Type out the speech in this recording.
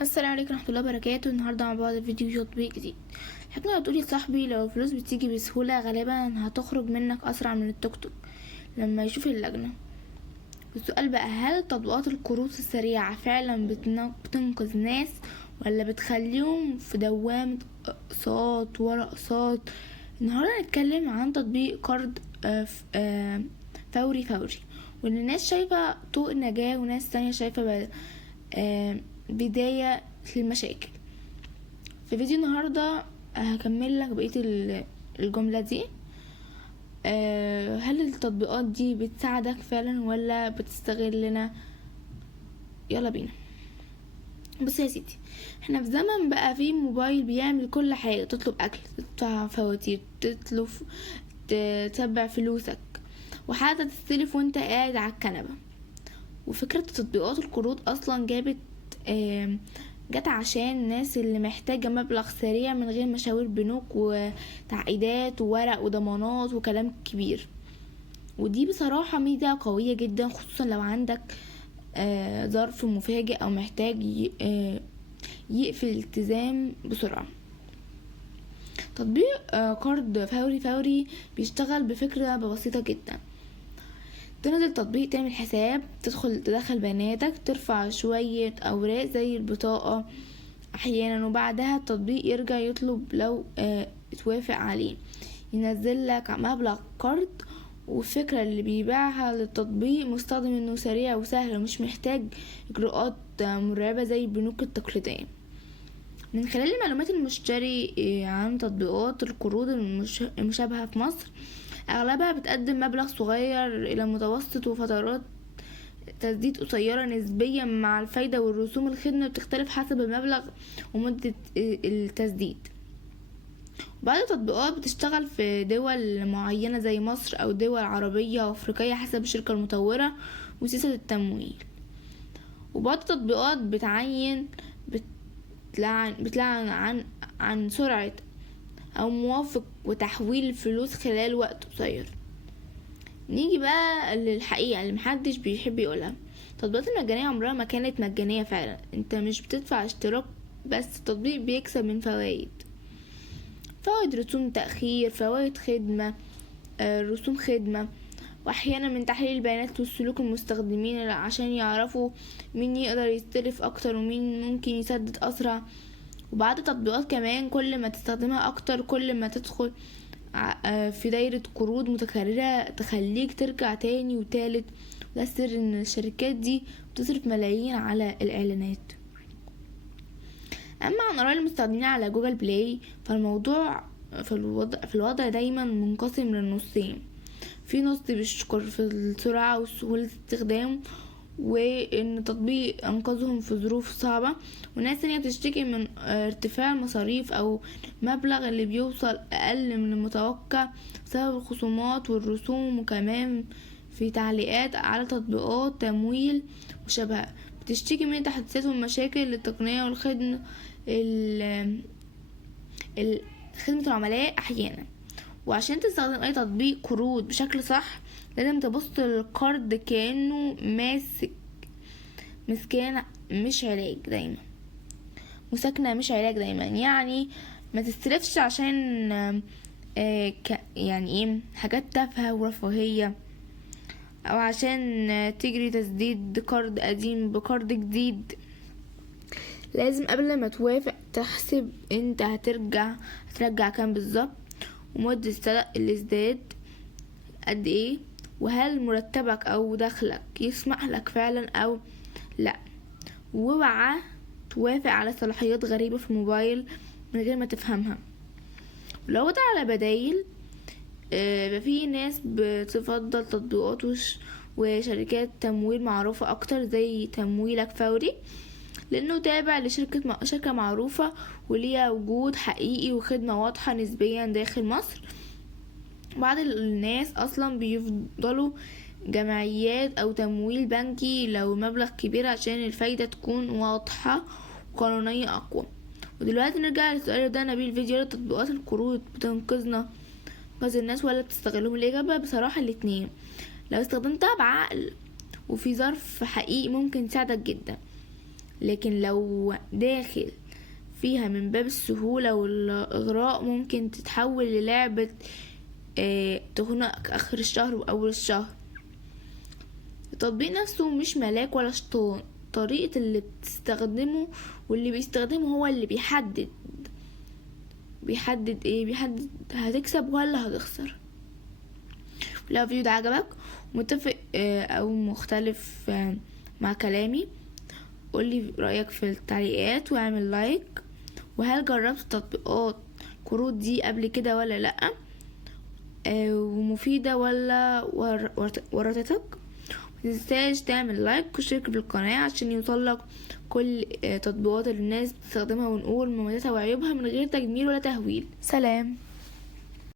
السلام عليكم ورحمة الله وبركاته. النهاردة مع بعض فيديو تطبيق جديد. الحكمة بتقول يا صاحبي، لو الفلوس بتيجي بسهولة غالبا هتخرج منك أسرع من التوك توك لما يشوف اللجنة. السؤال بقى، هل تطبيقات القروض السريعة فعلا بتنقذ ناس ولا بتخليهم في دوامة أقساط ورا أقساط؟ النهاردة هنتكلم عن تطبيق قرض فوري، واللي الناس شايفة طوق النجاة وناس تانية شايفة بداية للمشاكل. في فيديو النهاردة هكمل لك بقية الجملة دي. هل التطبيقات دي بتساعدك فعلا ولا بتستغلنا؟ يلا بينا. بص يا سيدي، احنا في زمن بقى فيه موبايل بيعمل كل حاجة، تطلب اكل، تدفع فواتير، تتبع فلوسك، وحتى تستلف وانت قاعد على الكنبة. وفكرة تطبيقات القروض اصلا جت عشان الناس اللي محتاجة مبلغ سريع من غير مشاوير بنوك وتعقيدات وورق وضمانات وكلام كبير. ودي بصراحة ميزة قوية جدا، خصوصا لو عندك ظرف مفاجئ او محتاج يقفل الالتزام بسرعة. تطبيق قرض فوري بيشتغل بفكرة بسيطة جدا. تنزل تطبيق، تعمل حساب، تدخل بياناتك، ترفع شوية اوراق زي البطاقة احيانا، وبعدها التطبيق يرجع يطلب لو اتوافق عليه، ينزل لك مبلغ قرض. والفكرة اللي بيبيعها للتطبيق مستخدم انه سريع وسهل ومش محتاج اجراءات مرعبة زي البنوك التقليدية. من خلال معلومات المشتري عن تطبيقات القروض المشابهة في مصر، اغلبها بتقدم مبلغ صغير الى متوسط وفترات تسديد قصيرة نسبيا، مع الفايدة والرسوم. الخدمة بتختلف حسب المبلغ ومدة التسديد. بعض التطبيقات بتشتغل في دول معينة زي مصر أو دول عربية وأفريقية حسب الشركة المطورة وسياسة التمويل. وبعض التطبيقات بتلعن عن سرعة أو موافق وتحويل الفلوس خلال وقت قصير. نيجي بقى للحقيقة اللي محدش بيحب يقولها. التطبيقات المجانية عمرها ما كانت مجانية فعلا. انت مش بتدفع اشتراك بس، التطبيق بيكسب من فوائد رسوم تأخير، فوائد خدمة، رسوم خدمة، واحيانا من تحليل البيانات والسلوك المستخدمين عشان يعرفوا مين يقدر يستلف اكتر ومين ممكن يسدد اسرع. وبعض التطبيقات كمان كل ما تستخدمها اكتر كل ما تدخل في دايرة قروض متكررة تخليك ترجع تاني وتالت. ده السر ان الشركات دي بتصرف ملايين على الاعلانات. اما عن اراء المستخدمين على جوجل بلاي، فالموضوع في الوضع دايما منقسم للنصين. في نص بيشكر في السرعة وسهولة الاستخدام وان التطبيق انقذهم في ظروف صعبة، وناس تانية بتشتكي من ارتفاع المصاريف او مبلغ اللي بيوصل اقل من المتوقع بسبب الخصومات والرسوم. وكمان في تعليقات على تطبيقات تمويل وشبهها بتشتكي من تحديثات ومشاكل التقنية والخدمة خدمة العملاء احيانا. وعشان تستخدم اي تطبيق قروض بشكل صح لازم تبص للقرض كأنه مسكان مش علاج دايما، مساكنة مش علاج دايما. يعني ما تستلفش عشان يعني ايه حاجات تافهة ورفاهية، او عشان تجري تسديد قرض قديم بقرض جديد. لازم قبل ما توافق تحسب انت هترجع كام بالظبط، ومدة الازداد قد ايه، وهل مرتبك او دخلك يسمح لك فعلا او لا. واوعى توافق على صلاحيات غريبة في الموبايل من غير ما تفهمها. ولو ده على بدايل، في ناس بتفضل تطبيقات وشركات تمويل معروفة اكتر زي تمويلك فوري، لانه تابع شركة معروفة وليها وجود حقيقي وخدمة واضحة نسبيا داخل مصر. بعض الناس اصلا بيفضلوا جمعيات او تمويل بنكي لو مبلغ كبير عشان الفايدة تكون واضحة وقانونية اقوى. ودلوقتي نرجع للسؤال ده، نبيل، فيديو تطبيقات القروض بتنقذ الناس ولا بتستغلهم؟ الإجابة بصراحة الاتنين. لو استخدمتها بعقل وفي ظرف حقيقي ممكن تساعدك جدا، لكن لو داخل فيها من باب السهولة والإغراء ممكن تتحول للعبة تخنقك آخر الشهر وأول الشهر. التطبيق نفسه مش ملاك ولا شيطان، طريقة اللي بتستخدمه واللي بيستخدمه هو اللي بيحدد هتكسب ولا هتخسر. لو الفيديو ده عجبك متفق او مختلف مع كلامي قولي رأيك في التعليقات واعمل لايك. وهل جربت تطبيقات قروض دي قبل كده ولا لأ، ومفيدة ولا ورطتك؟ متنساش تعمل لايك واشترك بالقناة عشان يوصلك كل تطبيقات اللي الناس بتستخدمها ونقول مميزاتها وعيوبها من غير تجميل ولا تهويل. سلام.